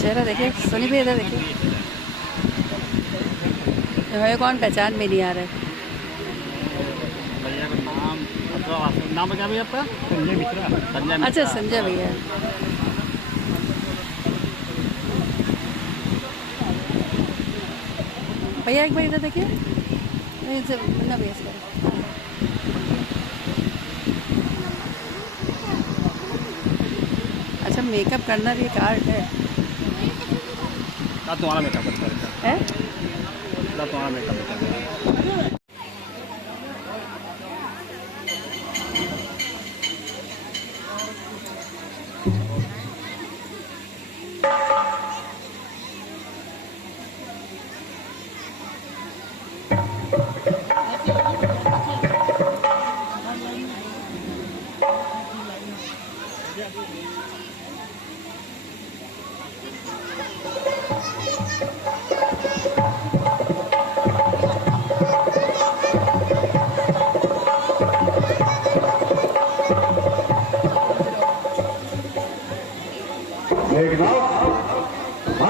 चेहरा देखिए, सोनी भी इधर देखिए। है कौन, पहचान में नहीं आ रहा है। भैया का नाम क्या भैया आपका? संजय मिश्रा। अच्छा, संजय भैया। भैया एक बार इधर देखिए। ना भैया इसको। अच्छा, मेकअप करना भी एक आर्ट है। तुम्हारा मेकअप करता है? तुम्हारा मेकअप करता है।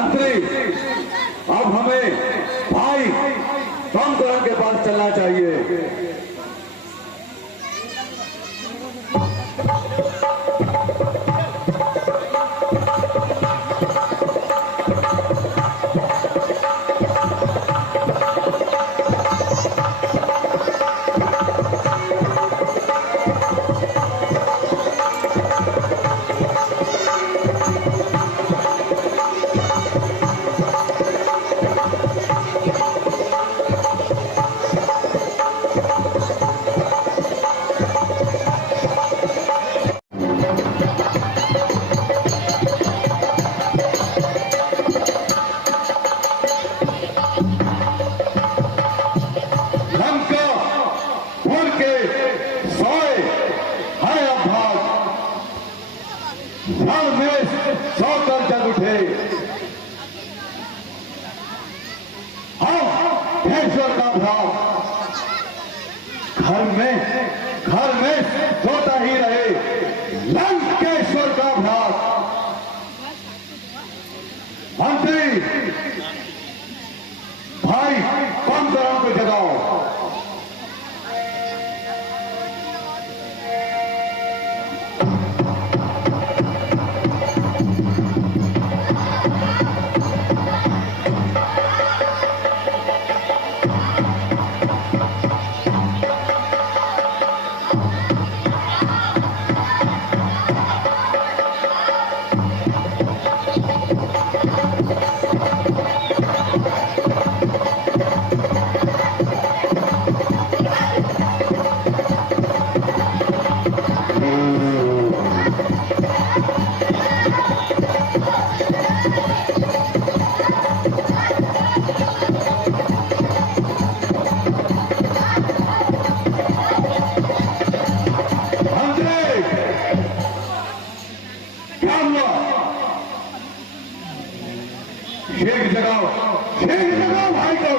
मंत्री, अब हमें भाई कमकरण के पास चलना चाहिए। घर में सोता ही रहे लंकेश्वर का भ्रात। मंत्री, भाई कमकरण को जगाओ। शेख जगाओ भाई को।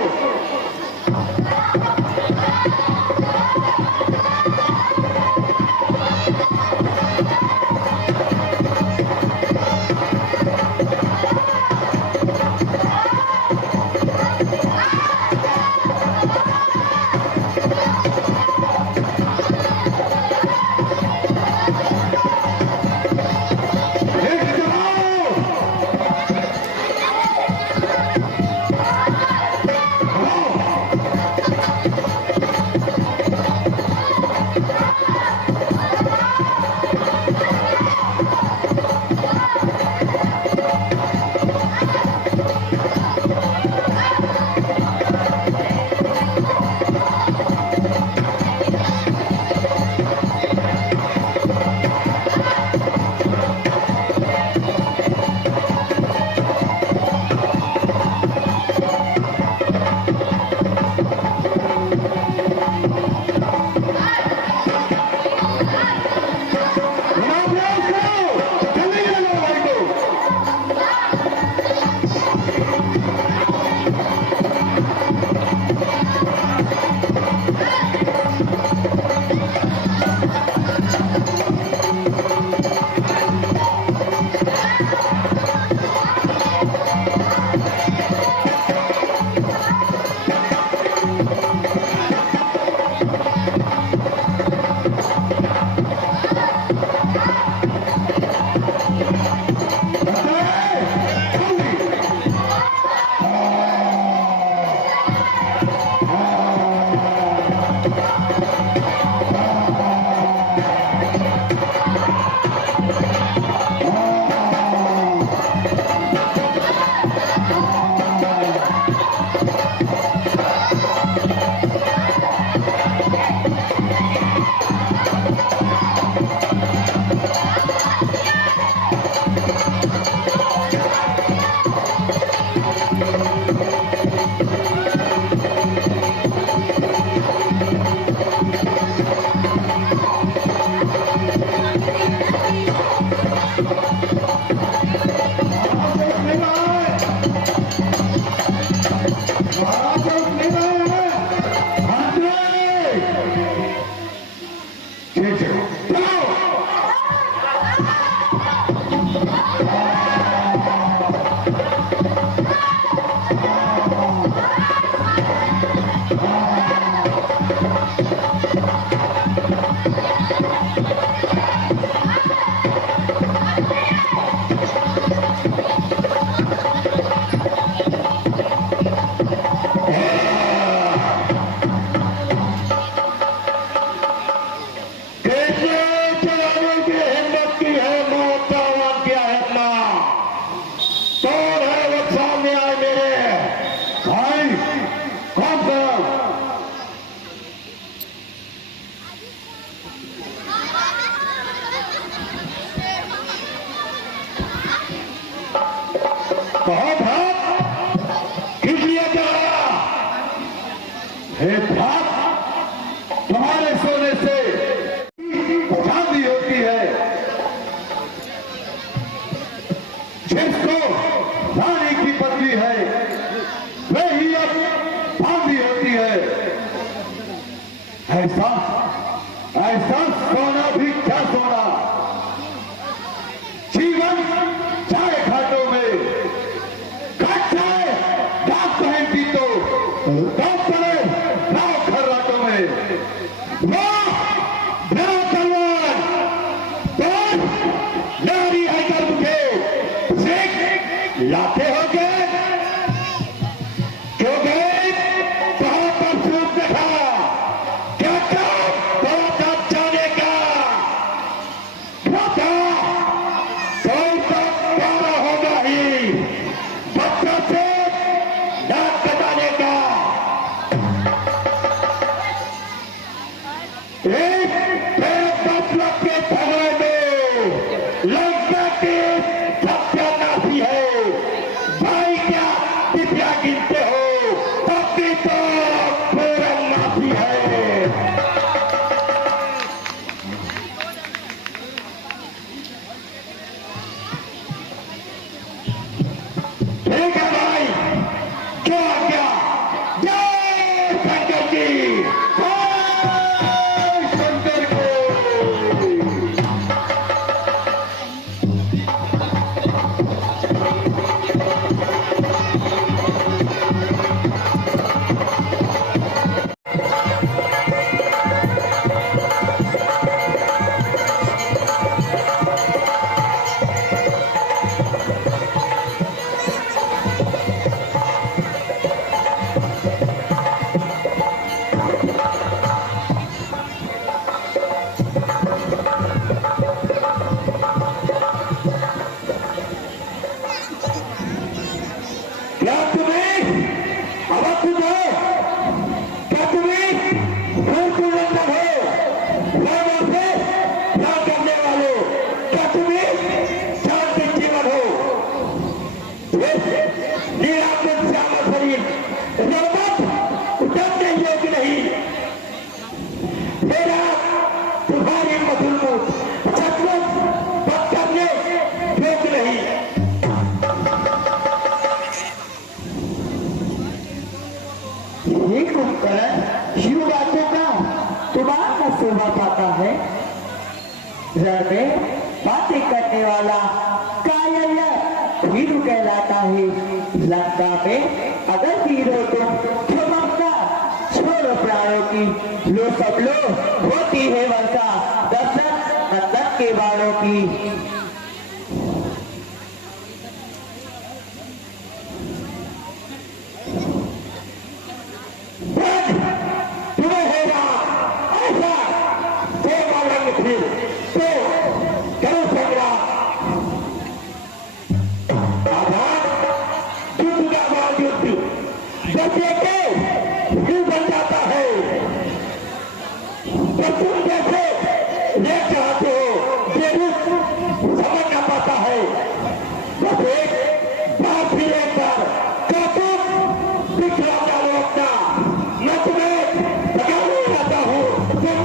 हे भाग, तुम्हारे सोने से चांदी होती है। जिसको रानी की पदवी है वही अब बांधी होती है। ऐसा ऐसा सोना भी क्या सोना, जीवन चाहे घाटों में घाट जाए डाक पहनती तो डाक पड़े राव खर्राटों में। वाह मेरा तलवार तो नारी है कर मुझे सिख लाते हो गए क्यों गए बहुत अफसोस देखा क्या बहुत आप जाने का होता कोई तो प्यारा होगा ही बच्चों से दांत कटाने का। एक मतलब के झगड़े में लंका के सत्यानाशी है। भाई क्या दिव्या गिनते हो तभी तो पूरम नाशी है। ठीक है भाई, क्या क्या जय शंकर जी, जय शंकर को। क्या तुम्हें अब हो, क्या तुम्हें संतुलन हो लोगों से प्यार करने वालों, क्या तुम्हें शांति जीवन हो निरापद श्यामा शरीर रमत उतरने योग्य नहीं। मेरा तुम्हारी मधुर सचमुच बात करने योग्य नहीं। एक उपकरण शिव बातों का तुम्हारा शोभा पाता है। रण में बातें करने वाला कायल वीरू कहलाता है। लंका में अगर वीरो तुम चमकता छोड़ो प्राणों की लो सब लो होती है वर्षा दशरथ नंदन के बाणों की। तुम्हें होगा ऐसा सेवा रंग फिर तो करो संग्राम। आधार युद्ध का बाद युद्ध जब देखे फिर बन जाता है। जब तुम जैसे ले चाहते हो ये रूप समझ ना पाता है। बस एक बात भी एक बार क्या तुम दिखला डालो अपना, मैं तुम्हें बजाने आता हूँ, तुम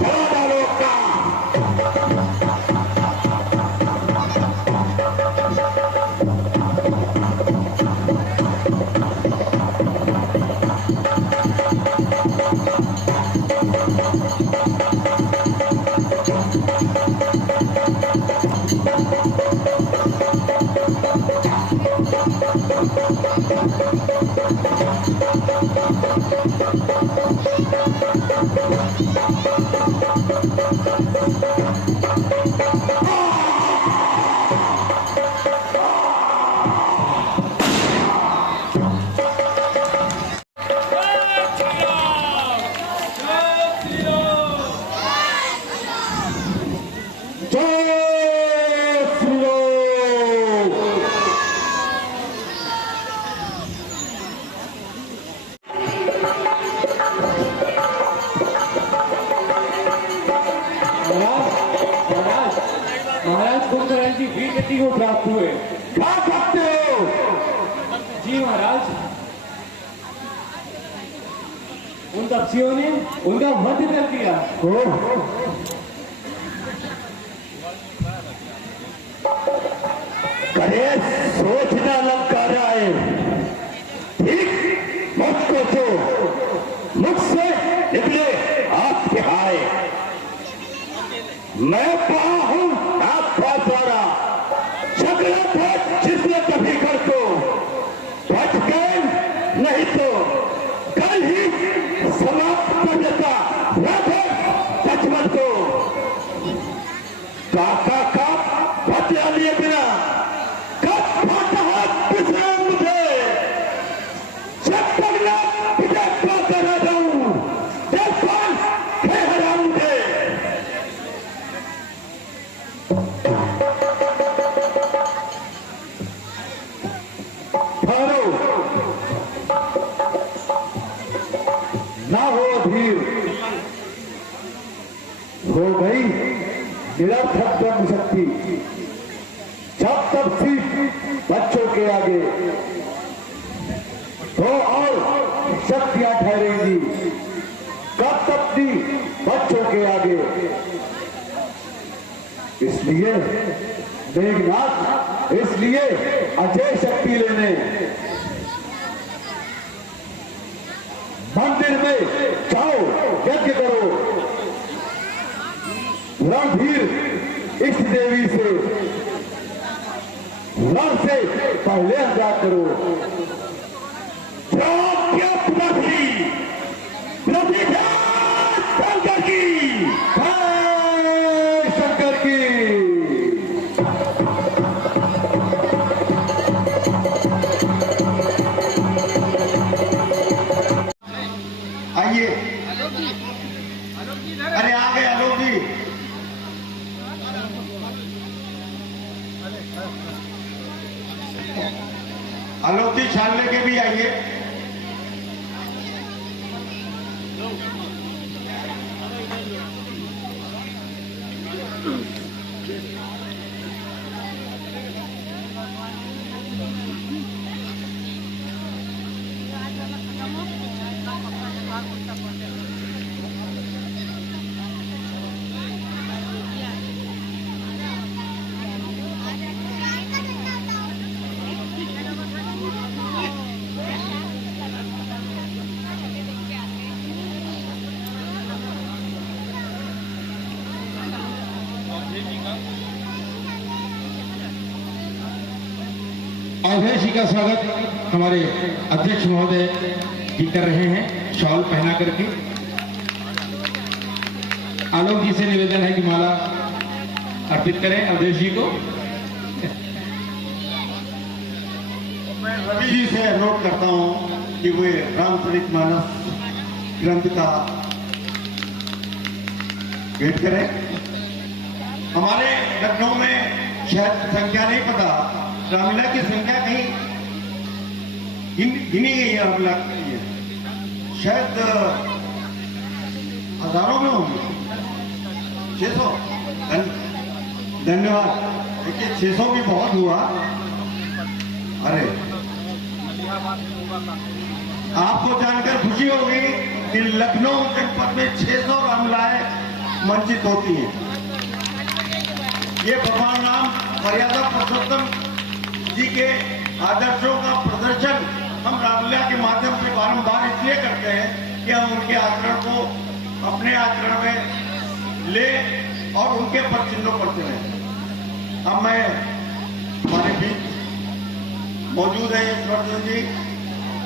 चला डालो अपना। गति को प्राप्त हुए। खा सकते हो। जी महाराज। उन तपस्वियों ने उनका वध कर दिया। करे सोचना लंका राय, ठीक मुझको तो मुझसे निकले आपके आए। मैं पहा हूं आपका द्वारा झगड़ा था जिसने कभी कर को बच गए, नहीं तो कल ही समाप्त कर देता राधे लक्ष्मण को। काका का बदला लिए बिना कब फाटा हाथ पिछड़ा मुझे, जब तक ना पिता का करा जाऊं जब कौन ठहरा मुझे। ठहरो ना हो धीर, हो गई निरर्थक ब्रह्म शक्ति। जब तब सिर्फ बच्चों के आगे तो और शक्तियां ठहरेंगी, कब तक भी बच्चों के आगे। इसलिए मेघनाथ, इसलिए अजय शक्ति लेने मंदिर में जाओ, यज्ञ करो। रणधीर इष्ट देवी से रण से पहले अनुराग करो। शंकर की, शंकर की। आइए, अरे आ गए आलोक जी। आलोक जी छान लेके भी आइए। अवधेश जी का स्वागत हमारे अध्यक्ष महोदय जी कर रहे हैं, शॉल पहना करके। आलोक जी से निवेदन है कि माला अर्पित करें अवधेश जी को। मैं रवि जी से अनुरोध करता हूं कि वे रामचरितमानस ग्रंथ का भेंट करें। हमारे लखनऊ में शायद संख्या नहीं पता, रामलीला की संख्या कहीं गिनी गई है। रामलीला की शायद हजारों में होंगे, 600। धन्यवाद। देखिए 600 भी बहुत हुआ। अरे आपको जानकर खुशी होगी कि लखनऊ जनपद में 600 रामलीलाएं मंचित होती हैं। ये भगवान राम मर्यादा पुरुषोत्तम जी के आदर्शों का प्रदर्शन हम रामलीला के माध्यम से बारंबार इसलिए करते हैं कि हम उनके आचरण को अपने आचरण में ले और उनके पर चिन्हों पर चले। अब मैं हमारे बीच मौजूद है ईश्वरचंद जी,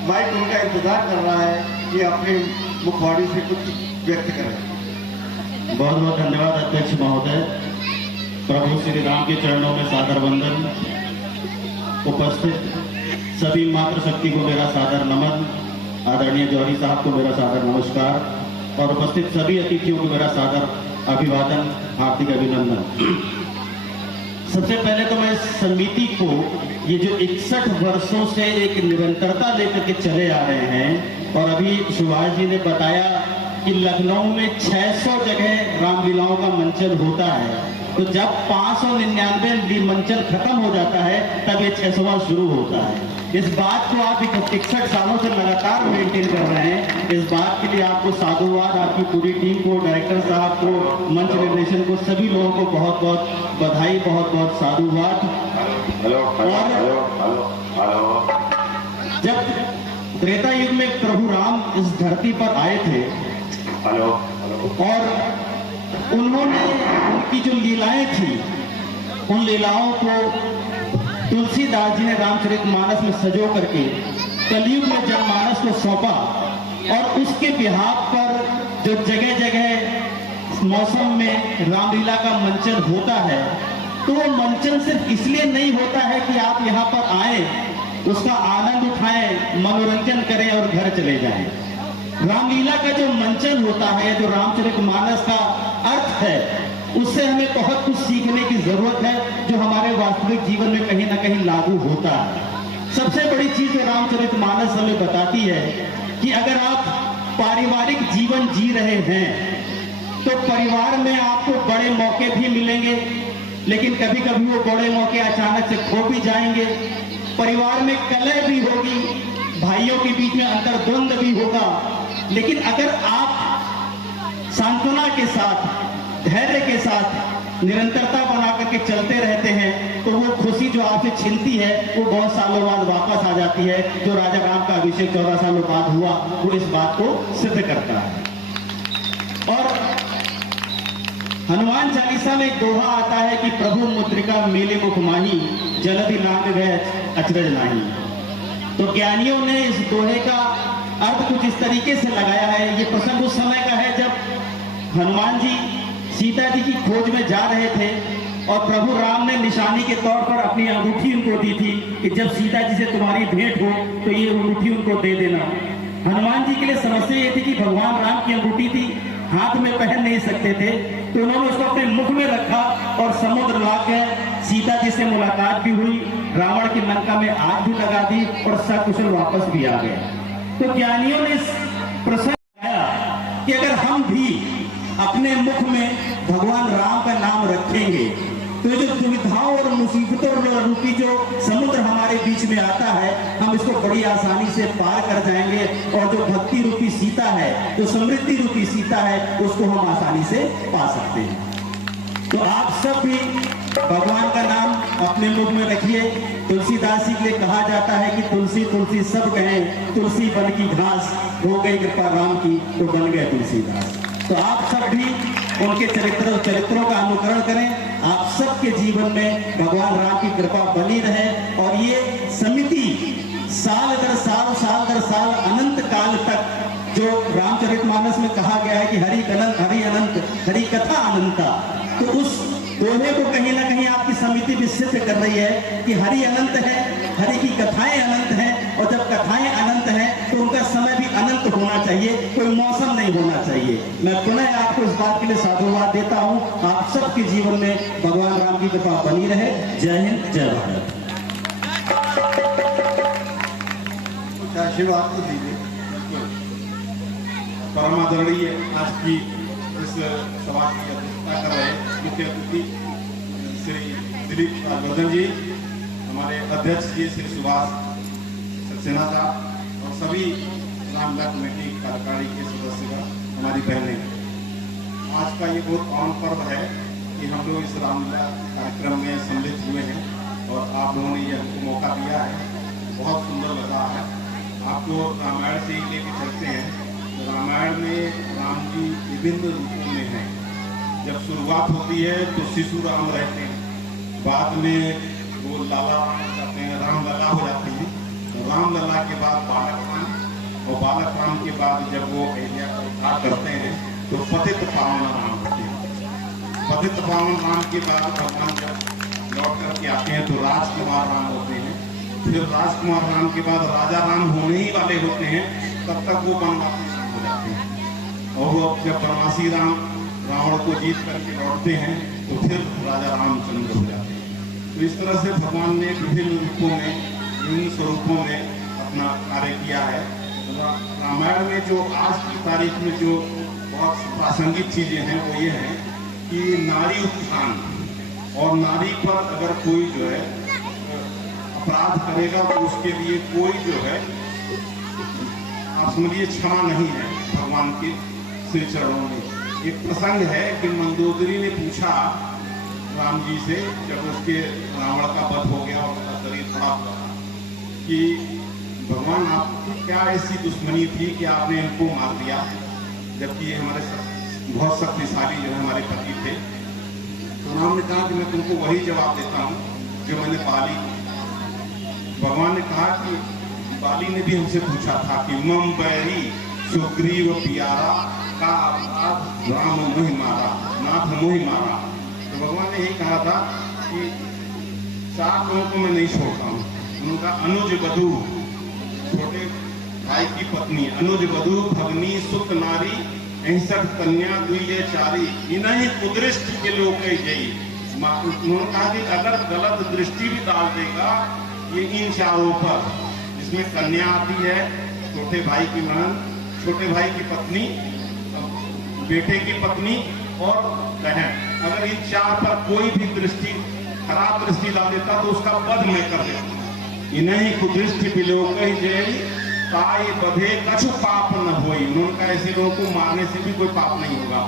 माइक उनका इंतजार कर रहा है कि अपनी मुखवाणी से कुछ व्यक्त करें। बहुत बहुत धन्यवाद अध्यक्ष महोदय। प्रभु श्री राम के चरणों में सादर वंदन। उपस्थित सभी मातृ शक्ति को मेरा सादर नमन, आदरणीय जौहरी साहब को मेरा सादर नमस्कार और उपस्थित सभी अतिथियों को मेरा सादर अभिवादन, हार्दिक अभिनंदन। सबसे पहले तो मैं इस समिति को, ये जो 61 वर्षों से एक निरंतरता लेकर के चले आ रहे हैं, और अभी सुभाष जी ने बताया कि लखनऊ में 600 जगह रामलीलाओं का मंचन होता है, तो जब 599 मंचन खत्म हो जाता है तब ये 600वां शुरू होता है। इस बात को आप 61 सालों से लगातार मेंटेन कर रहे हैं। इस बात के लिए आपको साधुवाद, आपकी पूरी टीम को, डायरेक्टर साहब को, मंच निर्देशन को, सभी लोगों को बहुत बहुत बधाई, बहुत बहुत साधुवाद। और जब त्रेता युग में प्रभु राम इस धरती पर आए थे और उन्होंने उनकी जो लीलाएं थी, उन लीलाओं को तुलसीदास जी ने रामचरितमानस में सजो करके कलयुग में जनमानस को सौंपा। और उसके बिहाफ पर जो जगह जगह मौसम में रामलीला का मंचन होता है, तो वो मंचन सिर्फ इसलिए नहीं होता है कि आप यहाँ पर आए, उसका आनंद उठाएं, मनोरंजन करें और घर चले जाएं। रामलीला का जो मंचन होता है, जो रामचरितमानस का अर्थ है, उससे हमें बहुत कुछ सीखने की जरूरत है, जो हमारे वास्तविक जीवन में कहीं ना कहीं लागू होता है। सबसे बड़ी चीज जो रामचरितमानस हमें बताती है कि अगर आप पारिवारिक जीवन जी रहे हैं तो परिवार में आपको बड़े मौके भी मिलेंगे, लेकिन कभी कभी वो बड़े मौके अचानक से खो भी जाएंगे। परिवार में कलह भी होगी, भाइयों के बीच में अंतर्द्वंद भी होगा, लेकिन अगर आप सांत्वना के साथ, धैर्य के साथ निरंतरता बना करके चलते रहते हैं, तो वो खुशी जो आपसे छिनती है वो बहुत सालों बाद वापस आ जाती है। जो राजा राम का अभिषेक 14 सालों बाद हुआ, वो इस बात को सिद्ध करता है। और हनुमान चालीसा में एक दोहा आता है कि प्रभु मुद्रिका मेले मुख माही, जलधि लांग गए अचरज नाही। तो ज्ञानियों ने इस दोहे का अर्थ कुछ इस तरीके से लगाया है। ये प्रसंग उस समय का है जब हनुमान जी सीता जी की खोज में जा रहे थे और प्रभु राम ने निशानी के तौर पर अपनी अंगूठी उनको दी थी कि जब सीता जी से तुम्हारी भेंट हो तो ये अंगूठी उनको दे देना। हनुमान जी के लिए समस्या ये थी कि भगवान राम की अंगूठी थी, हाथ में पहन नहीं सकते थे, तो उन्होंने उसको अपने मुख में रखा और समुद्र लाग गए। सीता जी से मुलाकात भी हुई, रावण की लंका में आग भी लगा दी और सकुशल वापस भी आ गए। तो ज्ञानियों ने इस प्रसंग बताया कि अगर हम भी अपने मुख में भगवान राम का नाम रखेंगे तो जो दुविधाओं और मुसीबतों रूपी जो समुद्र हमारे बीच में आता है, हम इसको बड़ी आसानी से पार कर जाएंगे और जो भक्ति रूपी सीता है, जो समृद्धि रूपी सीता है, उसको हम आसानी से पा सकते हैं। तो आप सब भी भगवान का नाम अपने मुख में रखिए। तुलसीदास जी के लिए कहा जाता है कि तुलसी तुलसी सब कहें, तुलसी बन की घास, हो गई कृपा राम की तो बन गए तुलसीदास। तो आप सब भी उनके चरित्रों का अनुकरण करें। आप सबके जीवन में भगवान राम की कृपा बनी रहे और ये समिति साल दर साल, साल दर साल, अनंत काल तक, जो रामचरितमानस में कहा गया है कि हरि अनंत, हरि अनंत, हरि कथा अनंता, तो उस दोहे को कहीं ना कहीं आपकी समिति भी सिद्ध कर रही है कि हरि अनंत है, हरि की कथाएं अनंत हैं, और जब कथाएं अनंत हैं तो उनका समय भी अनंत होना चाहिए, कोई मौसम नहीं होना चाहिए। मैं पुनः आपको इस बात के लिए साधुवाद देता हूं। आप सबके जीवन में भगवान राम की कृपा बनी रहे। जय हिंद, जय भारत। आशीर्वाद तो दीजिए। परमादरणीय आज की इस सभा की अध्यक्षता कर रहे मुख्य अतिथि श्री दिलीप वर्धन जी, हमारे अध्यक्ष जी श्री सुभाष सक्सेना साहब और सभी रामलीला कमेटी कार्यकारी के सदस्य, हमारी बहनें, आज का ये बहुत अहम पर्व है कि हम लोग इस रामलीला कार्यक्रम में सम्मिलित हुए हैं और आप लोगों ने ये हमको मौका दिया है। बहुत सुंदर लगा है। आपको रामायण से ही लेके चलते हैं। रामायण में राम जी विभिन्न रूपों में हैं। जब शुरुआत होती है तो शिशु राम रहते हैं, बाद में वो लाला हो जाते हैं, राम लला हो जाते हैं, राम लला के बाद बालक राम, और बालक राम के बाद जब वो अयोध्या का उद्धार करते हैं तो पतित पावन राम होते हैं। पतित पावन राम के बाद भगवान जब लौट करके आते हैं तो राजकुमार राम होते हैं। फिर राजकुमार राम के बाद राजा राम होने ही वाले होते हैं, तब तक वो वनवासी हो जाते हैं। और वो जब वनवासी राम रावण को जीत करके लौटते हैं तो फिर राजा रामचंद्र हो जाते हैं। तो इस तरह से भगवान ने विभिन्न रूपों में, विभिन्न स्वरूपों में अपना कार्य किया है। रामायण में जो आज की तारीख में जो बहुत प्रासंगिक चीजें हैं वो ये हैं कि नारी उत्थान, और नारी पर अगर कोई जो है अपराध करेगा तो उसके लिए कोई जो है आप समझिए क्षमा नहीं है भगवान के श्री चरणों में। एक प्रसंग है कि मंदोदरी ने पूछा राम जी से, जब उसके रावण का वध हो गया और उसका शरीर खड़ा हुआ कि भगवान आपकी क्या ऐसी दुश्मनी थी कि आपने इनको मार दिया, जबकि ये हमारे बहुत शक्तिशाली जो है हमारे पति थे। तो राम ने कहा कि मैं तुमको वही जवाब देता हूँ जो मैंने बाली। भगवान ने कहा कि बाली ने भी हमसे पूछा था कि मम बैरी सुग्रीव प्यारा का अपराध राम मोहि मारा, नाथ मोहि मारा। तो भगवान ने यही कहा था कि 4 लोगों को मैं नहीं छोड़ता हूँ। उनका अनुज वधू, छोटे भाई की पत्नी, अनुज वधू भगनी सुत नारी 61 कन्या दुई चारी, इन्हीं कुदृष्ट के लोग जई। उन्होंने कहा कि अगर गलत दृष्टि भी डाल देगा ये इन 4 पर, जिसमें कन्या आती है, छोटे भाई की बहन, छोटे भाई की पत्नी, बेटे की पत्नी और बहन, अगर इन 4 पर कोई भी दृष्टि खराब दृष्टि डाल देता तो उसका वध मैं कर देता। इन्हीं कुदृष्टि विलोक जय ताई बधे कछु पाप न होई। उन्होंने कहा ऐसे लोगों को मारने से भी कोई पाप नहीं होगा।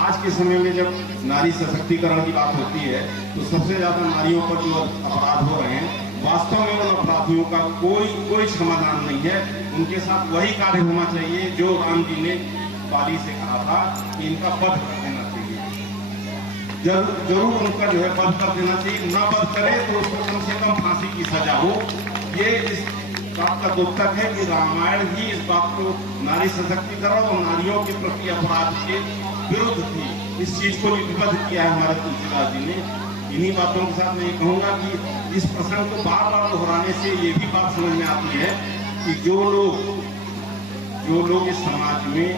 आज के समय में जब नारी सशक्तिकरण की बात होती है तो सबसे ज्यादा नारियों पर जो अपराध हो रहे हैं, वास्तव में उन अपराधियों का कोई समाधान नहीं है। उनके साथ वही कार्य होना चाहिए जो राम जी ने बाली से कहा था कि इनका वध कर देना चाहिए। जरूर उनका जो है वध कर देना चाहिए। न वध करे तो उसको कम से कम फांसी की सजा हो। ये इस बात का द्योतक है कि रामायण ही इस बात को नारी सशक्तिकरण और नारियों के प्रति अपराध के विरुद्ध थी। इस चीज को लिपिबद्ध किया है हमारे तुलसीदास जी ने। इन्हीं बातों के साथ मैं ये कहूँगा कि इस प्रसंग को बार बार दोहराने से ये भी बात समझ में आती है कि जो लोग इस समाज में,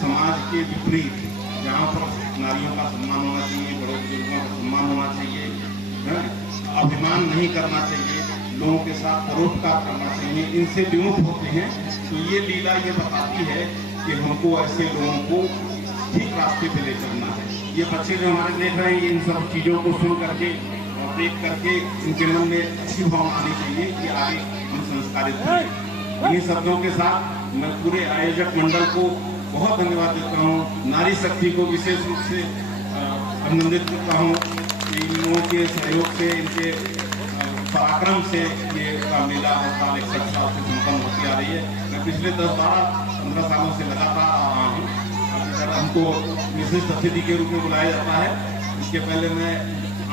समाज के विपरीत, जहाँ पर नारियों का सम्मान होना चाहिए, बड़े बुजुर्गों का सम्मान होना चाहिए, अभिमान नहीं करना चाहिए, लोगों के साथ परोपकार करना चाहिए, इनसे विमुख होते हैं, तो ये लीला ये बताती है कि हमको ऐसे लोगों को ठीक रास्ते पे ले चलना है। ये बच्चे जो हमारे देख रहे हैं, इन सब चीज़ों को सुन करके और देख करके इनके मन में अच्छी भावना आनी चाहिए कि आगे हम संस्कारित करें। इन्हीं शब्दों के साथ मैं पूरे आयोजक मंडल को बहुत धन्यवाद देता हूँ। नारी शक्ति को विशेष रूप से अभिनंदित करता हूँ कि इन लोगों के सहयोग से, इनके पराक्रम से ये का मेला हर साल 61 साल से संपन्न होती आ रही है। मैं पिछले 10, 12, 15 सालों से लगातार आ रहा हूँ। हमको विशिष्ट अतिथि के रूप में बुलाया जाता है। इसके पहले मैं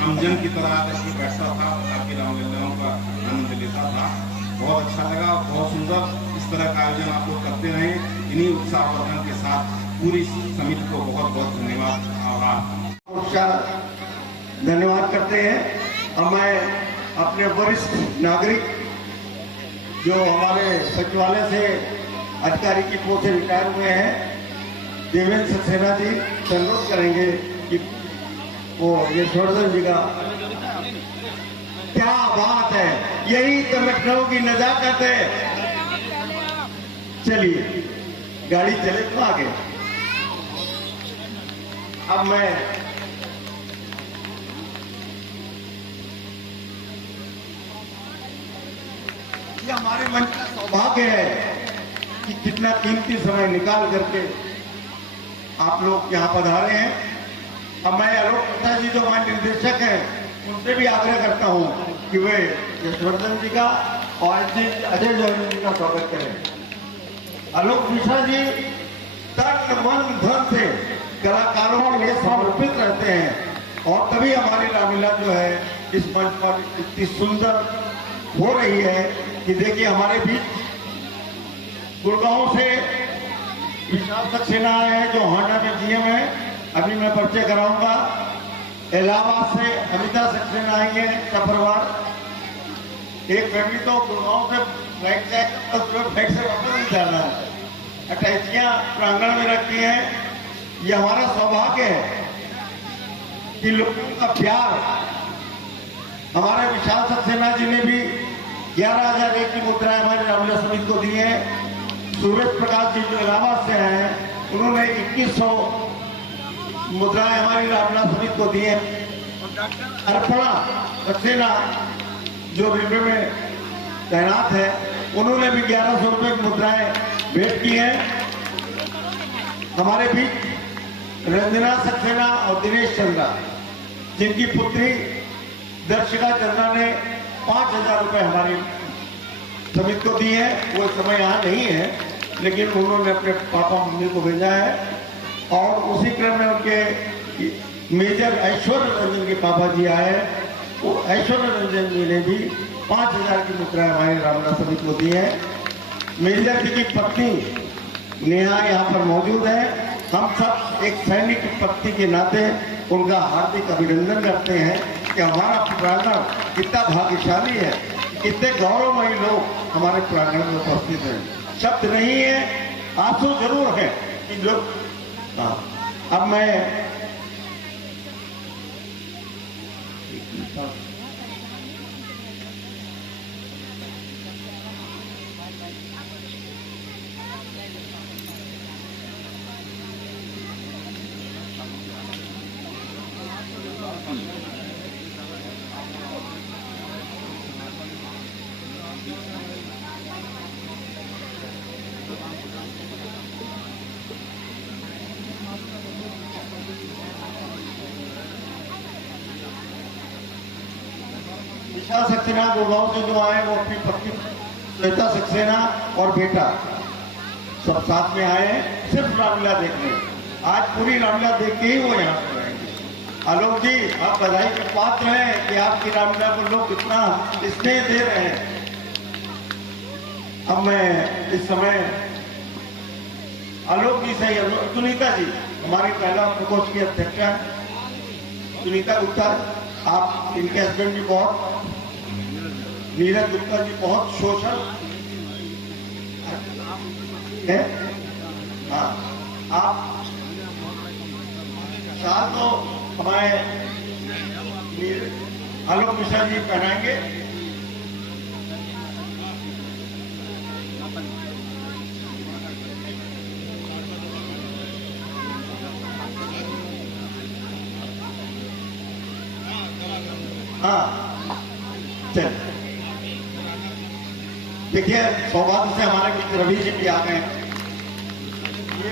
आमजन की तरह आकर के बैठता था, ताकि रामलीलाओं का आनंद लेता था। बहुत अच्छा लगा, बहुत सुंदर। इस तरह का आयोजन आप लोग करते रहें। इन्हीं उत्साहवर्धन के साथ पूरी समिति को बहुत बहुत धन्यवाद, आभार, धन्यवाद करते हैं। अब मैं अपने वरिष्ठ नागरिक जो हमारे सचिवालय से अधिकारी की पोस्ट से रिटायर हुए हैं, देवेंद्र सक्सेना जी से अनुरोध करेंगे कि वो यशवर्धन जी का, क्या बात है, यही तो लखनऊ की नजाकत है। चलिए गाड़ी चले तो आगे। अब मैं ये हमारे मन का सौभाग्य है कि कितना कीमती समय निकाल करके आप लोग यहाँ पधारे हैं। अब मैं आलोक गुप्ता जी जो हमारे निर्देशक हैं, उनसे भी आग्रह करता हूँ कि वे यशवर्धन जी का और अजय जौहरी जी का स्वागत करें। आलोक मिश्रा जी तन मन धन से कलाकारों के लिए समर्पित रहते हैं और तभी हमारी रामलीला जो है इस मंच पर इतनी सुंदर हो रही है कि देखिए हमारे बीच गुड़गांव से विशाल सक्सेना आए हैं जो होंडा में जीएम है, अभी मैं परिचय कराऊंगा। इलाहाबाद से अमिता सक्सेना आई है, सपरवार। एक फैमिली तो गुड़गांव से फ्लाइट से वापस नहीं जाना है, अटैचियां प्रांगण में रखी हैं। ये हमारा सौभाग्य है कि लोगों का प्यार। हमारे विशाल सक्सेना जी ने भी 11,001 की मुद्राएं हमारी रामलीला समिति को दी है। सूरज प्रकाश जी जो इलाहाबाद से हैं, उन्होंने 2100 मुद्राएं हमारी रामलीला समिति को दी है। अर्पणा सक्सेना जो रेलवे में तैनात है, उन्होंने भी 1100 रुपए की मुद्राएं भेंट की हैं। हमारे बीच रंजना सक्सेना और दिनेश चंद्रा, जिनकी पुत्री दर्शिका चंद्रा ने 5000 रुपए हमारी समिति को दिए हैं। वो समय यहाँ नहीं है, लेकिन उन्होंने अपने पापा मम्मी को भेजा है। और उसी क्रम में उनके मेजर ऐश्वर्य रंजन के पापा जी आए, वो ऐश्वर्य रंजन जी ने भी 5000 की मुद्राएं हमारी रामला समिति को दी है। मेजर जी की पत्नी नेहा यहाँ पर मौजूद है। हम सब एक सैनिक की पत्नी के नाते उनका हार्दिक अभिनंदन करते हैं कि हमारा प्रांगण कितना भाग्यशाली है, कितने गौरवमयी लोग हमारे प्रांगण में उपस्थित हैं। शब्द नहीं है, आंसू जरूर है कि लोग। अब मैं विशाल सक्सेना गुड़गांव से जो आए, वो अपनी पत्नी श्वेता सक्सेना और बेटा सब साथ में आए हैं सिर्फ रामलीला देखने। आज पूरी रामलीला देख के ही वो यहाँ पर आएंगे। आलोक जी, आप बधाई के पात्र हैं कि आपकी रामलीला को लोग कितना स्नेह दे रहे हैं। अब मैं इस समय आलोक जी से सुनीता जी, हमारी पहला प्रकोष्ठ की अध्यक्ष है सुनीता गुप्ता, आप इनके हस्बैंड भी बहुत, नीरज गुप्ता जी बहुत सोशल है। हाँ, आप साथ तो हमारे आलोक मिश्रा जी पहनाएंगे। हाँ, चल देखिए, सौभाग्य से हमारे बीच रवि जी भी आ गए हैं। ये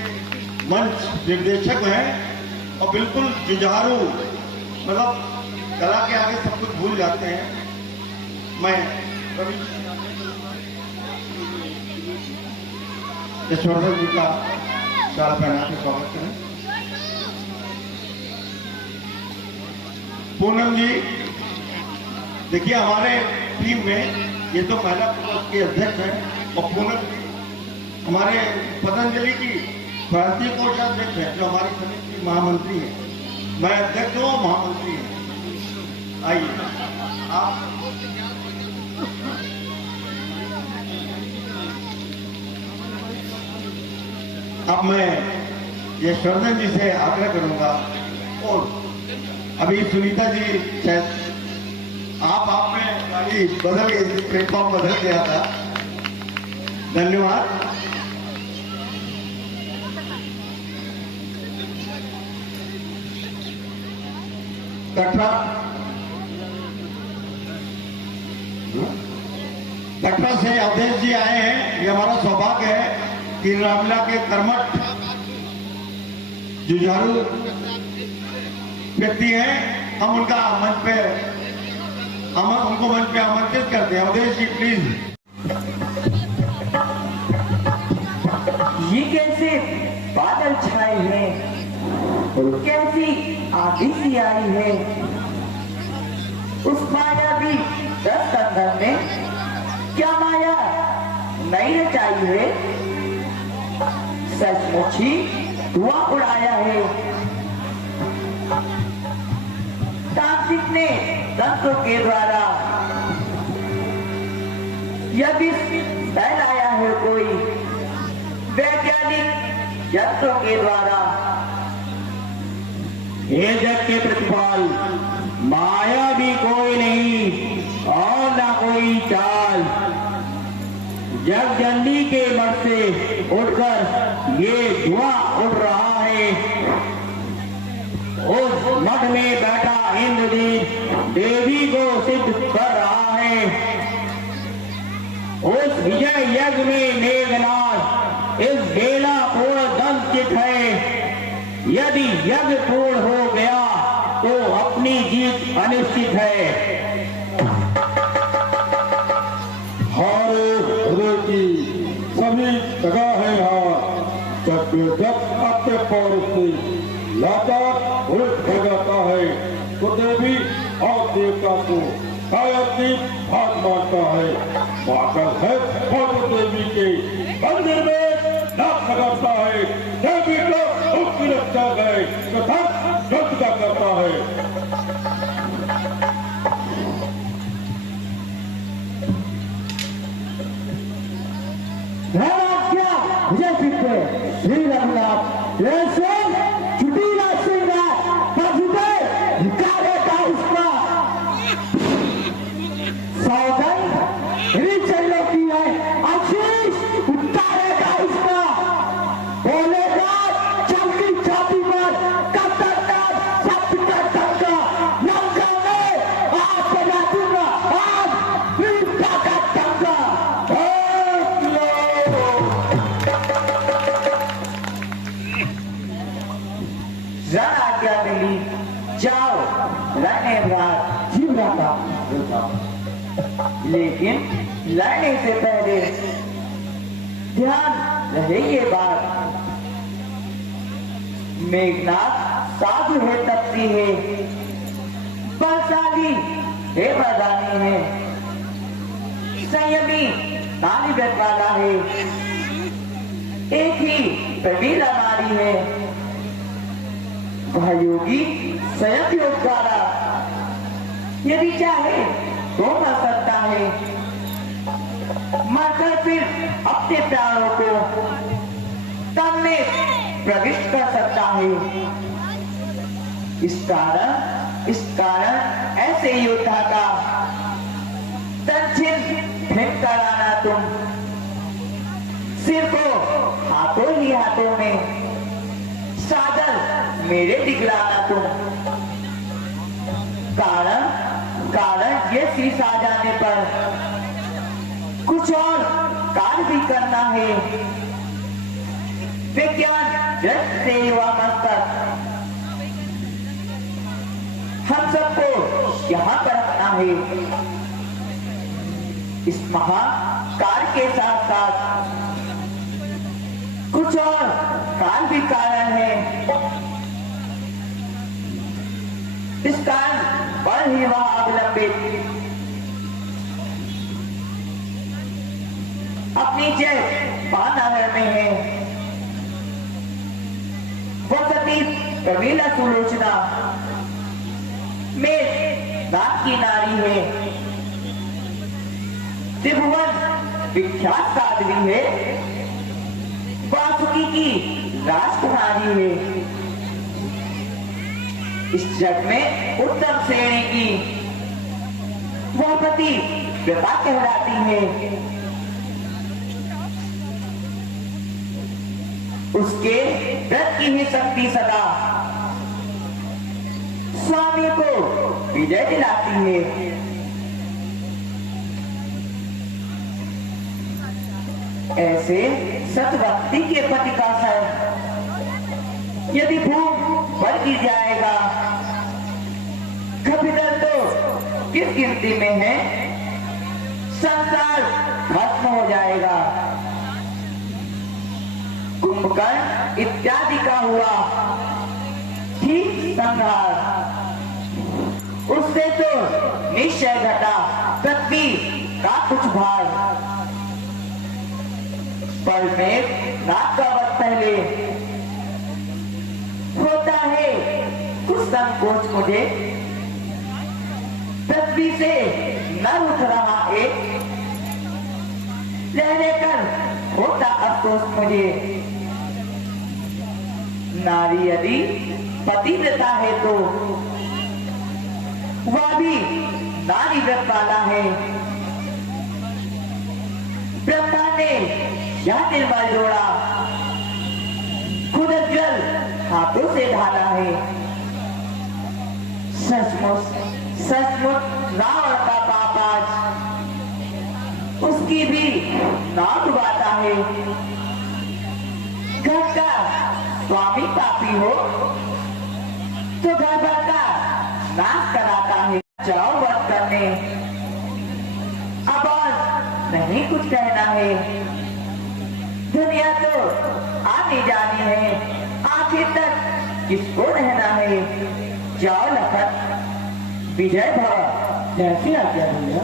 मंच निर्देशक हैं और बिल्कुल जुझारू, मतलब कला के आगे सब कुछ भूल जाते हैं। मैं रवि यशवर्धन जी का शाल पहना के स्वागत करें। पूनम जी, देखिए हमारे टीम में ये तो महिला प्रकोष्ठ के अध्यक्ष हैं और पूनम हमारे पतंजलि की भारतीय कोषाध्यक्ष है, जो हमारी समिति की महामंत्री है। मैं अध्यक्ष हूँ, महामंत्री है। आइए आप। अब मैं यशवर्धन जी से आग्रह करूंगा, और अभी सुनीता जी शायद आपने गाड़ी बदल गई, प्लेटफॉर्म बदल गया था। धन्यवाद। कटरा से अवधेश जी आए हैं। ये हमारा सौभाग्य है कि रामलीला के कर्मठ जुझारू व्यक्ति हैं। हम उनको मंच पे आमंत्रित करते हैं। अवधेश जी प्लीज। ये कैसे बादल छाए हैं और कैसी आंधी सी आई है, उस मायावी दस अंदर में क्या माया नहीं रचाई है। सचमुच ही धुआं उड़ाया है। तांत्रिक ने तंत्रों के द्वारा यह भी फैलाया है, कोई वैज्ञानिक यंत्रों के द्वारा। ये जग के प्रतिपाल माया भी कोई नहीं और ना कोई चाल। जग जननी के मठ से उठकर ये धुआं उड़ रहा है। उस मठ में बैठा इंद्रजीत देवी को सिद्ध कर रहा है। उस विजय यज्ञ में मेघनाथ इस बेला पूर्ण दंशित है। यदि यज्ञ पूर्ण हो गया तो अपनी जीत अनिश्चित है। हारे हृदय की सभी जगह है हार। जब अपने पौर से लाचार उल्ट हो जाता है तो देवी और देवता को गायत्री भाग मारता है। पागल है पार्वती देवी के मंदिर में नाक लगाता है। देवी को उसकी रक्षा गए तथा रक्त का करता है। विजय सिद्ध श्री रघुनाथ छुट्टी का उसका सौगंध चलो की है। आशीष उतारेगा उसका बोलेगा चलती छाती पर कत्तर सब टंका लंका में आप बना दूंगा आज वीरता का टंका। रण आज्ञा मिली जाओ लड़ने बाद जीव रहा। लेकिन लड़ने से पहले ध्यान रहे ये बात, मेघनाथ साधु है तपती है, बलशाली है मर्दानी है, संयमी नारी व्रत वाला है, एक ही प्रवीणा नारी है। वह योगी स्वयं योगकारा यदि चाहे तो मर सकता है, मरकर फिर अपने प्राणों को तन में प्रविष्ट कर सकता है। इस कारण ऐसे योद्धा का तन छिन्न भिन्न कराना तुम, सिर को हाथों ही हाथों में सादर मेरे दिखलाना तुम। कारण ये शीश आ जाने पर कुछ और कार्य भी करना है। विज्ञान दृष्टि से युवा मस्तक हम सबको यहाँ पर रखना है। इस महाकार्य के साथ साथ कुछ और कार्य भी कारण है। इस कारण बल ही वह अवलंबित अपनी जय महानगर में है। वसती प्रवीणा सुलोचना में नाथ की नारी है, त्रिभुवन विख्यात साध्वी है, वासुकी की राजकुमारी है। इस जग में उत्तम श्रेणी की वह पति व्यता कहलाती है। उसके व्रत की ही शक्ति सदा स्वामी को विजय दिलाती है। ऐसे सतभक्ति के पति का सर यदि भूख बढ़ की जाएगा, कपितर तो किस गिनती में है, संसार भस्म हो जाएगा। कुंभकर्ण इत्यादि का हुआ ठीक संहार, उससे तो निश्चय घटा पृथ्वी का कुछ भाग। पर में रात का वक्त पहले होता है कुछ संकोच मुझे, पृथ्वी से न उठ रहा एक रहने कर होता अफसोस मुझे। नारी यदि पति देता है तो वह भी नारी व्रत वाला है। ब्रह्मा ने यह निर्मल जोड़ा खुद जल हाथों से ढाला है। सचमुच रावण का पाप आज उसकी भी नाक बाता है। घर का स्वामी पापी हो तो घर भर का नाश कराता है। जाओ व्रत करने, अब और नहीं कुछ कहना है। दुनिया तो आनी जानी है, आखिर तक किसको रहना है। जाओ लखन, विजय भव। कैसे आ गया भैया?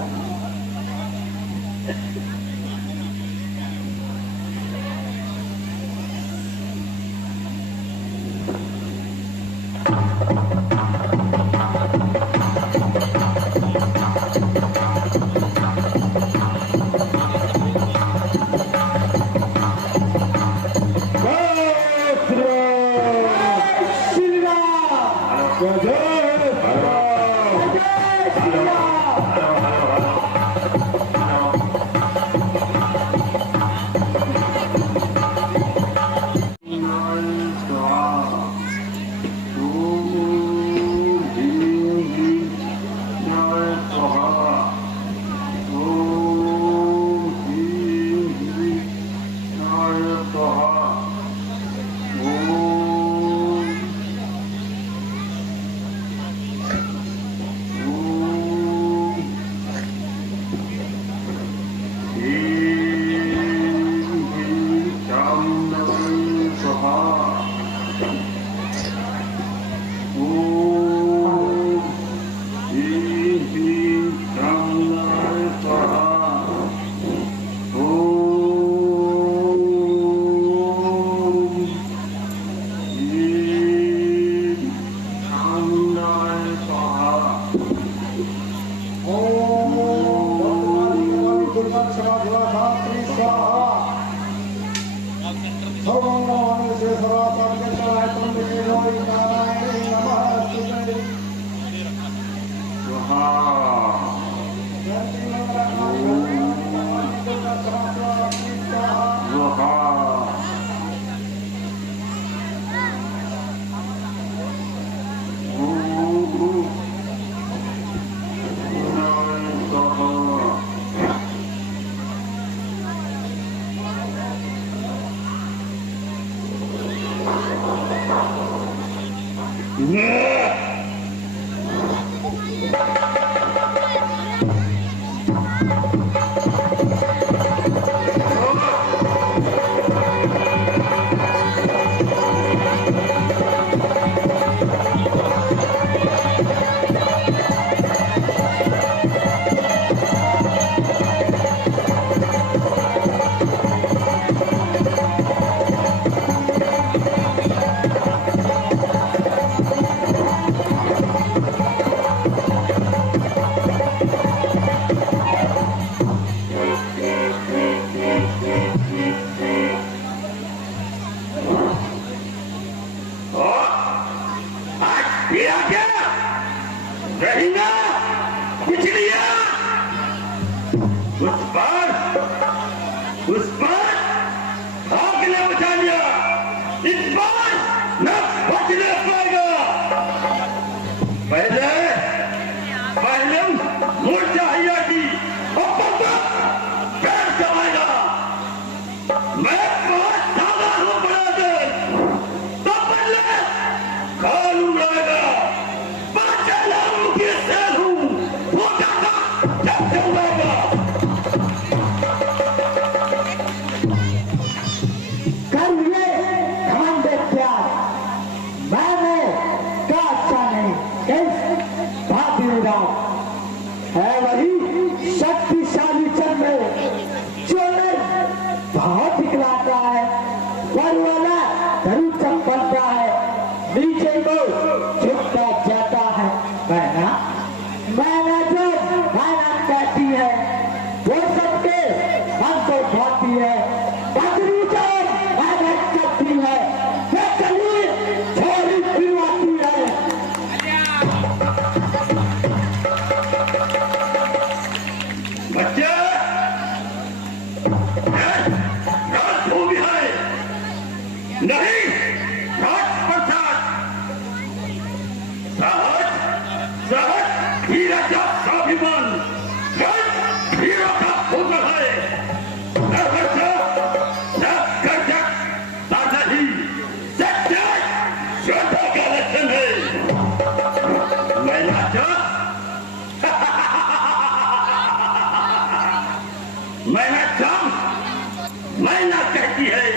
जाती है,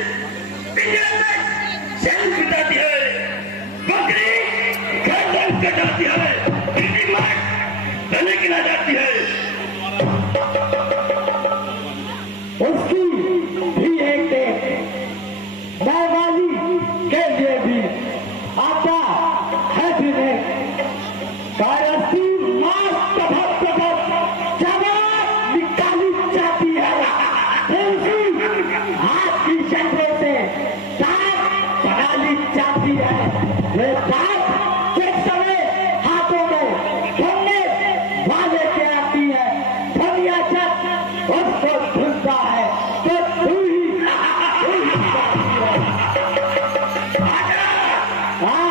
पिंजरे में शैल बिताती है, बकरी गर्दन कटाती है, किसी मार गले गिरा जाती है। उसकी भी एक दिन मैवाली के लिए भी आता है दिन कारस्ती मार तबक जवाब निकाली जाती है, उसी हाथ की शंखों से दांत बना ली जाती है। वे दांत जिस समय हाथों में धरने वाले के आती है, धनिया चट उसको धुलता है तो तू ही जाती है। हाँ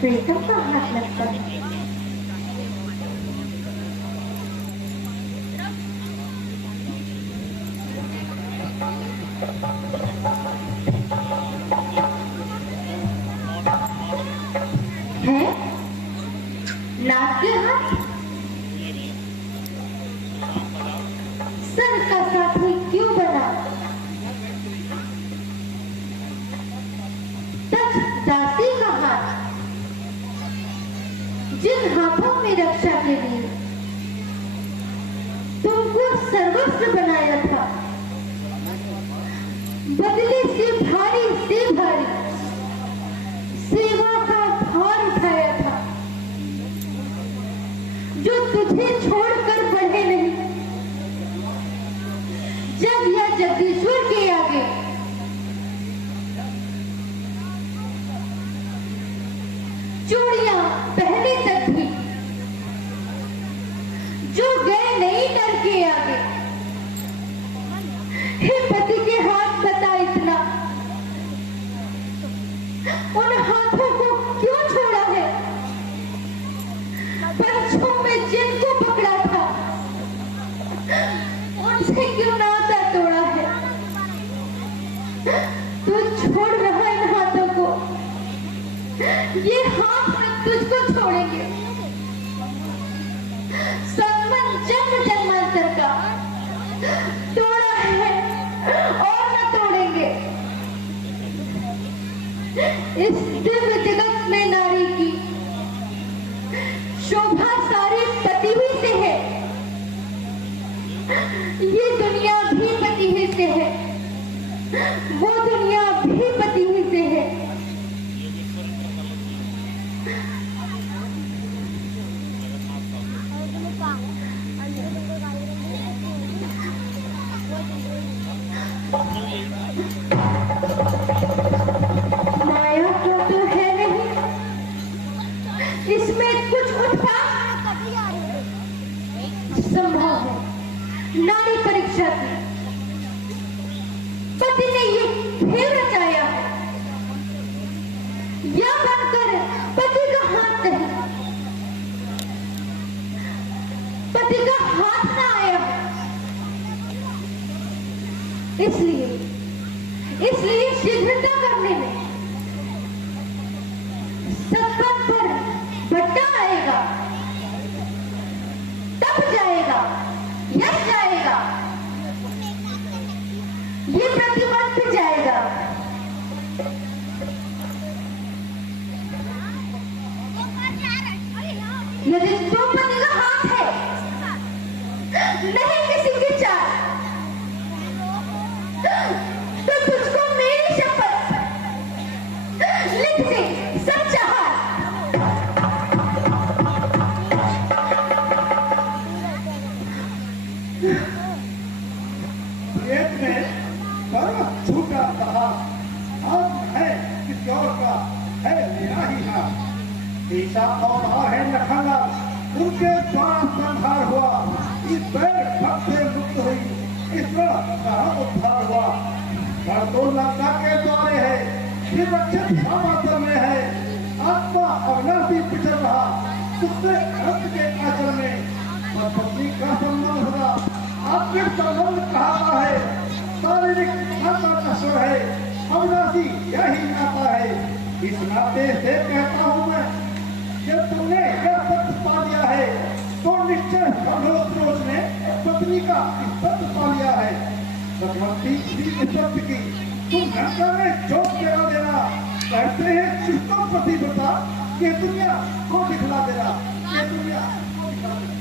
प्रीतम का हाथ लगता है। है नाक के हाथ सर का साथी क्यों बना? तब दासी का हाथ जिन हाथों में रक्षा के लिए तुमको सर्वस्व बनाया था, बदले से भारी सेवा का भार उठाया था, जो तुझे छोड़कर बढ़े नहीं। जब यह जगदीश्वर के आगे चूड़ियां पहने तक भी जो गए नहीं डर के आगे। हे पति के हाथ बता इतना, उन हाथों को क्यों छोड़ा है? पंचों में जिनको पकड़ा था उनसे क्यों नाता तोड़ा है? तू छोड़ रहा इन हाथों को, ये हाथ में तुझको छोड़ेंगे। संबंध जन्म जन्मांतर का तोड़ा है और न तोड़ेंगे। इस दिव्य जगत में नारी की शोभा सारे पति ही से है, ये दुनिया भी पति ही से है, वो दुनिया भी पति ही से है। माया को तो है नहीं, इसमें कुछ उत्पाद संभव है। नारी परीक्षा की पति ने ये खेल रचाया है, या बनकर पति का हाथ नहीं, पति का हाथ ना आया। इसलिए शीघ्रता करने में सत्पथ पर भट्टा आएगा, तब जाएगा, यश जाएगा, ये प्रतिबंध जाएगा। यदि तुम पति का हाथ है, नहीं किसी की चाल, तो तुझको मेरी शपथ लिख दे सच्चा हाथ। एक ने बर्फ छूटा कहा, अब है किसी और का है मेरा ही हाथ। ऐसा और है नखला उनके द्वारा संहार हुआ, इस बैर भक्त से मुक्त हुई, इस कहा उद्धार हुआ। घर तो लंका के द्वारे है, फिर रक्षित समाचार में है, आत्मा अविनाशी पिछड़ रहा, उससे अंत के आचर में पत्नी का संबंध होगा, आत्मिक संबंध कहा है, शारीरिक नाता नश्वर है, अविनाशी यही नाता है। इस नाते से कहता हूँ मैं, जब तुमने यह सत्य पा लिया है, तो निश्चय भगवत ने पत्नी का सत्य पा लिया है। भगवती श्री सत्य की तुम लंका में जोत गिरा देना, कहते हैं शुष्कम प्रतिबता, ये दुनिया को दिखला देना, ये दुनिया को दिखला देना।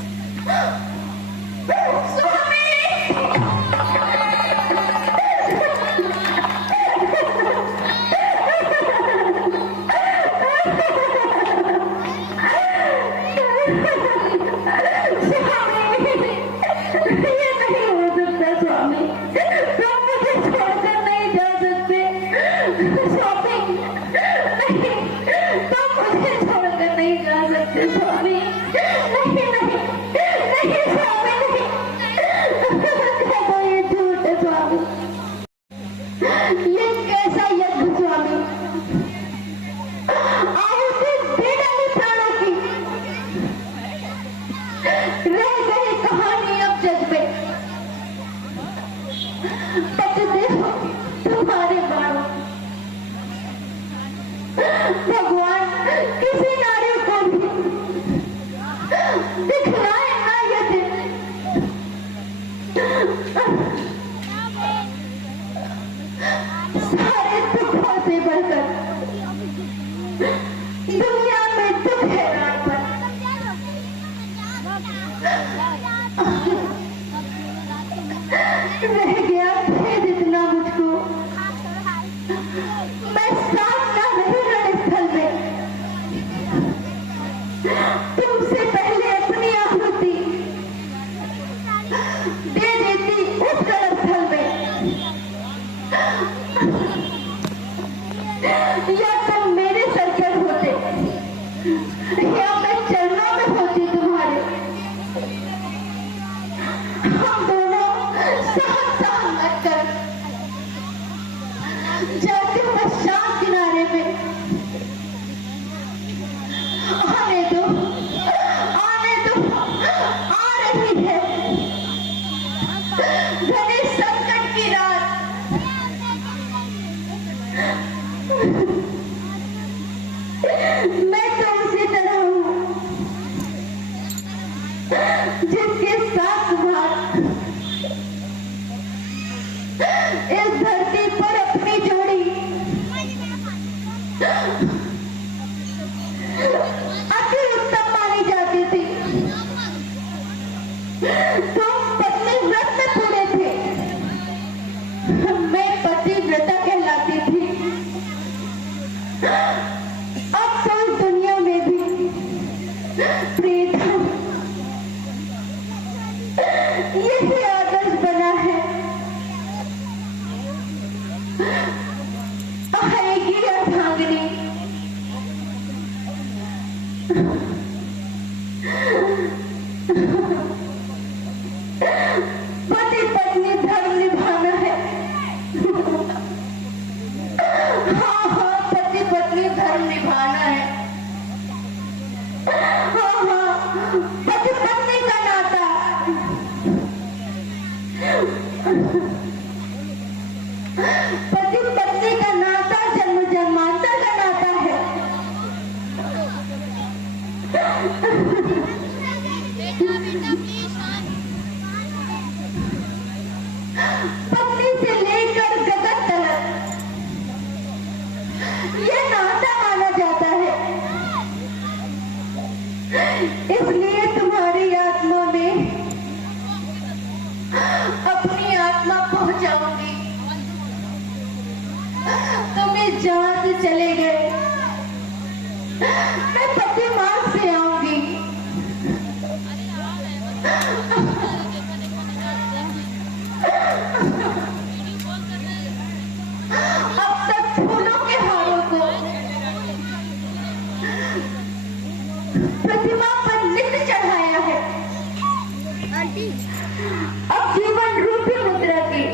भगवान किसी नारी को भी दिखलाए ना ये दिन। सारे दुखों से बढ़कर दुनिया में दुख है रात पर। रह गया भेद इतना मुझको, मैं साथ ना रही रणस्थल में, तुमसे पहले अपनी आहुति दे देती उस रणस्थल में, या तुम मेरे सर पर होते या मैं चरणों में होती तुम्हारे, हम दोनों साथ साथ लगकर जाते पश्चात किनारे पे आने दो, आ रही है घने संकट की रात। मैं तो उसी तरह हूँ जिसके साथ तुम्हारा इस धरती पर अपनी जोड़ी अति उत्तम मानी जाती थी। तुम पत्नी व्रत में पूरे थे, मैं पतिव्रता कहलाती थी। अब तो इस दुनिया में भी प्रीतम यही आदर्श बना है। आएगी अर्धांगिनी, पति पत्नी धर्म निभाना है। हाँ, पति पत्नी धर्म निभाना है। हाँ, पति पत्नी का नाता पति पत्नी का नाता जन्म जन्मांतर का नाता है। पत्नी से लेकर गगन तक यह नाता माना जाता है। इसलिए तुम्हारी आत्मा में अपनी आत्मा पहुंचाऊंगी। तुम इस जहां से चले गए, मैं पति मार्ग से आऊंगी। अब तक फूलों के हारों को प्रतिमा पर नित्य चढ़ाया है। अब जीवन रूपी मुद्रा की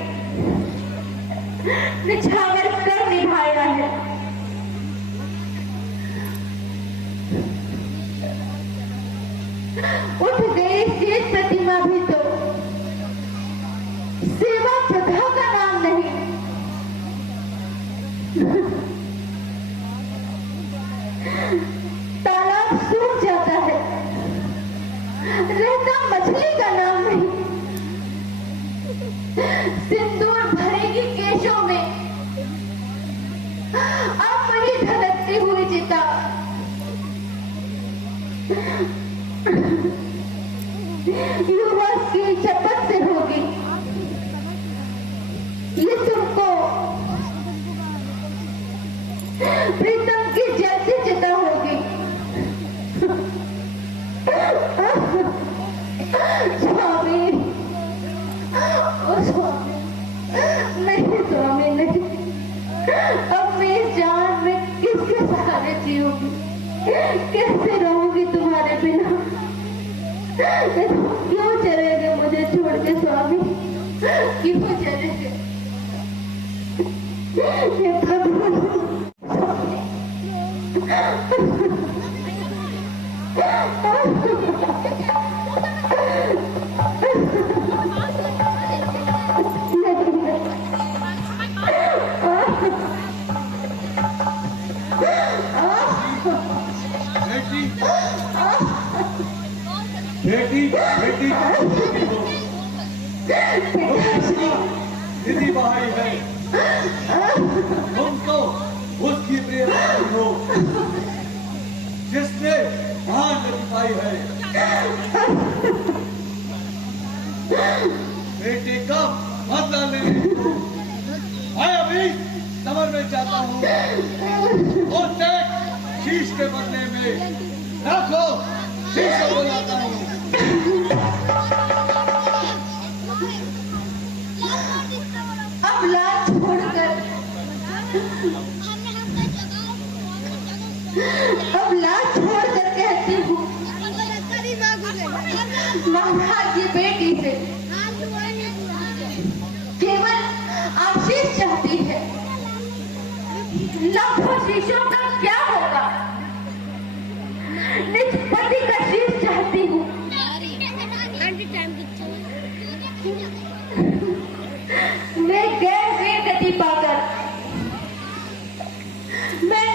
निछावर कर निभाया है। उठ गई शेष प्रतिमा भी तो सेवा प्रथा का नाम नहीं। तालाब सूख जाता है, रहता मछली का नाम नहीं। सिंदूर भरेगी केशों में, अब वही धड़कती हुई चिता। युवा की शपथ से होगी ये तुमको प्रीतम की जैसी चिता होगी। स्वामी, ओ स्वामी, नहीं स्वामी नहीं। अब मैं इस जान में किसके सहारे जीऊंगी, कैसे रहूंगी तुम्हारे बिना। क्यों चले गए मुझे छोड़ के स्वामी, क्यों चले गए। हे प्रभु, बेटी बेटी दीदी भाई है, तुम तो उसकी प्रेम हो जिसने महान दिखाई है। बेटे का बदला लेने को मैं अभी समर में जाता हूँ। और देख, शीश के बदले में रखो, शीश को लाता हूँ। अब लाज छोड़कर, अब लाज छोड़कर कह महाराज की बेटी से केवल आशीष चाहती है। लाखों शीशों का क्या होगा, निज पति का शीश चाहती हूँ। मैं गैर वीर गति पाकर मैं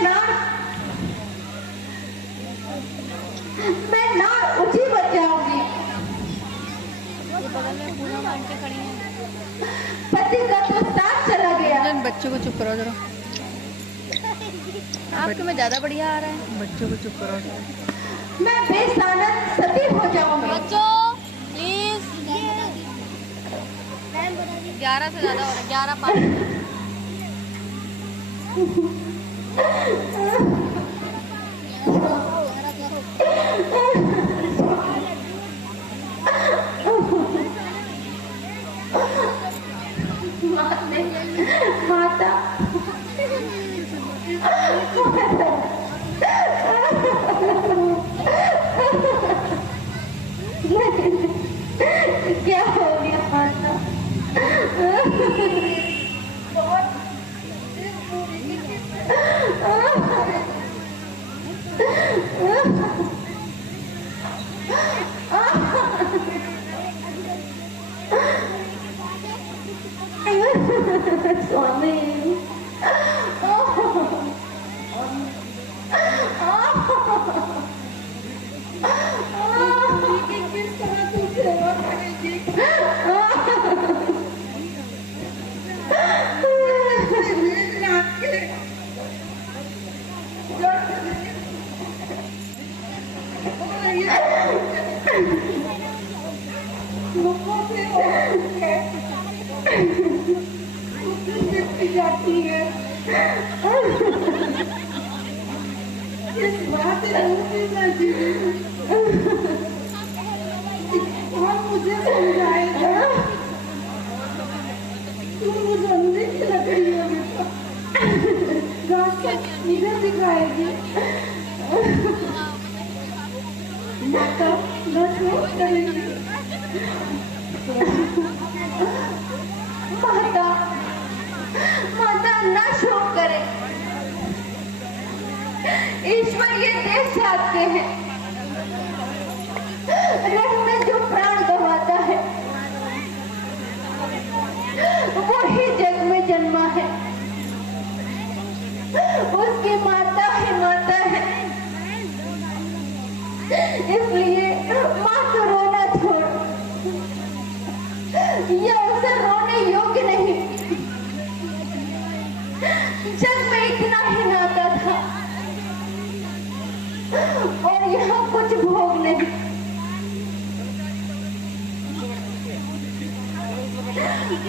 ना उठी बच जाऊंगी। पति का तो साथ चला गया। बच्चों को चुप करो जरा, आपके में ज्यादा बढ़िया आ रहा है। बच्चों को चुप करो जरा। मैं बेसानत सती हो जाऊंगी। बच्चों प्लीज, 11 से ज्यादा हो रहा है, 11 5। माता क्या हो गया माता? स्वामी किस तरह से सेवा करेगी? जाती है इस बात मुझे समझाएगा। तू मुझे अंधे की लग रही है बेटा, मुझे दिखाएगी। माता न शोक करेगी। माता माता न शोक करे। ईश्वर ये देश चाहते हैं, रण में जो प्राण गंवाता है वो ही जग में जन्मा है। उसकी माता है माता है, इसलिए माँ को रोना छोड़। यह उसे रोने योग्य नहीं। जग में इतना ही नाता था और यहाँ कुछ भोग नहीं।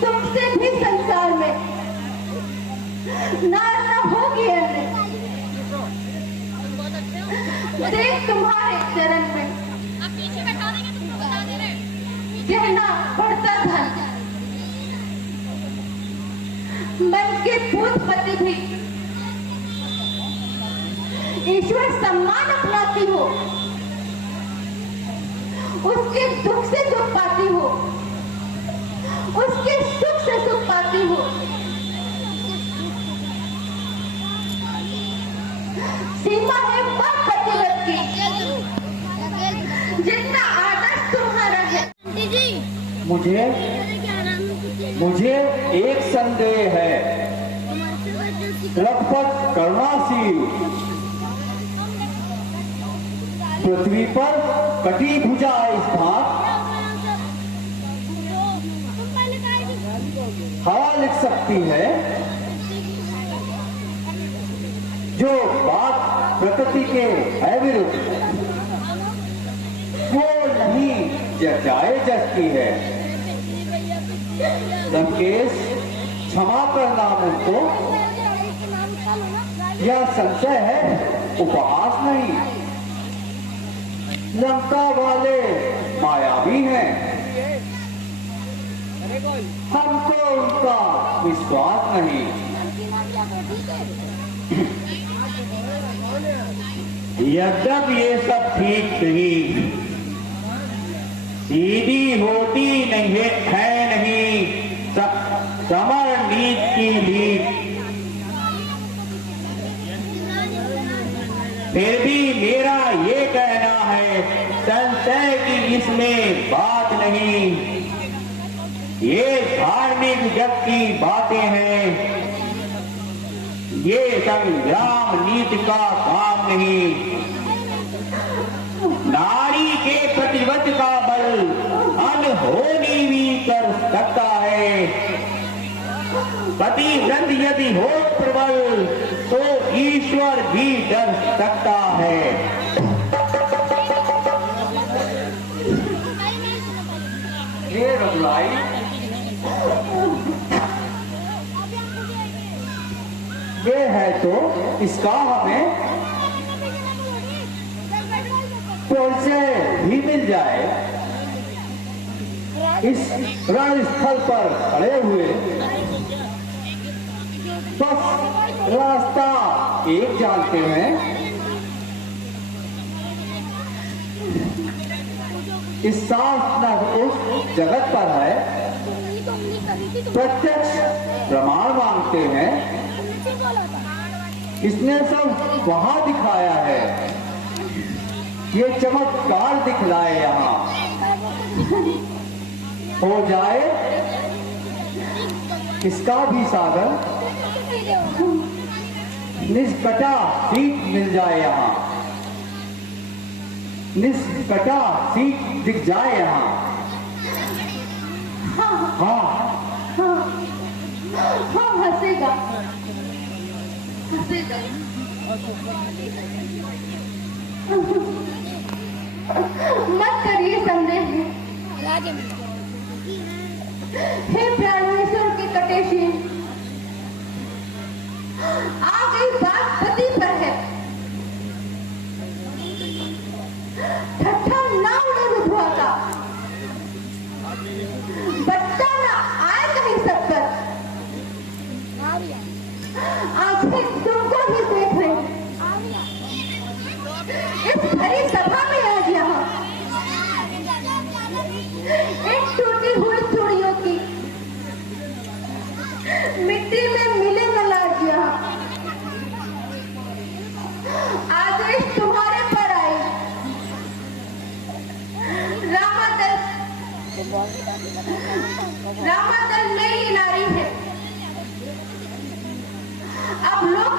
तुमसे भी संसार में नार न होगी अन्य। देख तुम्हारे चरण में कहना पड़ता था, मन के भूतपति भी ईश्वर सम्मान अपनाती हो, उसके दुख से दुख पाती हो, उसके सुख से सुख पाती हो। सीमा है बाप पतिव्रत की, जितना आदर्श तुम्हारा है। मुझे एक संदेह है। लखपत कर्णासीर पृथ्वी पर कटी भुजा स्थान हवा लिख सकती है। जो बात प्रकृति के है विरुद्ध वो नहीं जचाए जाती है। लंकेश क्षमा करना मुझको, यह संशय है उपहास नहीं। लंका वाले मायावी हैं, हमको उनका विश्वास नहीं। यद्यप ये सब ठीक नहीं, सीधी होती नहीं है नहीं समर नीत की लीक। फिर भी मेरा ये कहना है संशय की इसमें बात नहीं। ये धार्मिक जग की बातें हैं, ये संग्राम नीति का काम नहीं। नारी के प्रतिवत का बल अनहोनी भी कर सकता है। पतिव्रत यदि हो प्रबल तो ईश्वर भी डर सकता है। हे रघुराई, ये है तो इसका हमें परिचय भी मिल जाए। इस रण स्थल पर खड़े हुए बस रास्ता एक जानते हैं, इस शास्त्र उस जगत पर है, प्रत्यक्ष प्रमाण मांगते हैं। इसने सब वहां दिखाया है, ये चमत्कार दिखलाए यहाँ। हो जाए इसका भी साधन, निष्कटा सीट मिल जाए यहाँ, निष्कटा सीट दिख जाए यहाँ। हाँ हाँ हंसेगा हंसेगा। मत करिए संदेह। हे प्राणेश्वर के कटेशी, आ गई बात पति पर है। ठट्ठा ना उड़े विधवा का, बच्चा ना आए कहीं सब पर। आंखें तुमको ही देख रही, इस भरी सभा में आज यहाँ एक टूटी हुई चूड़ियों की मिट्टी में मिले मलाज यहाँ। आदेश तुम्हारे पर आए, रामादल मेरी नारी है। अब लोग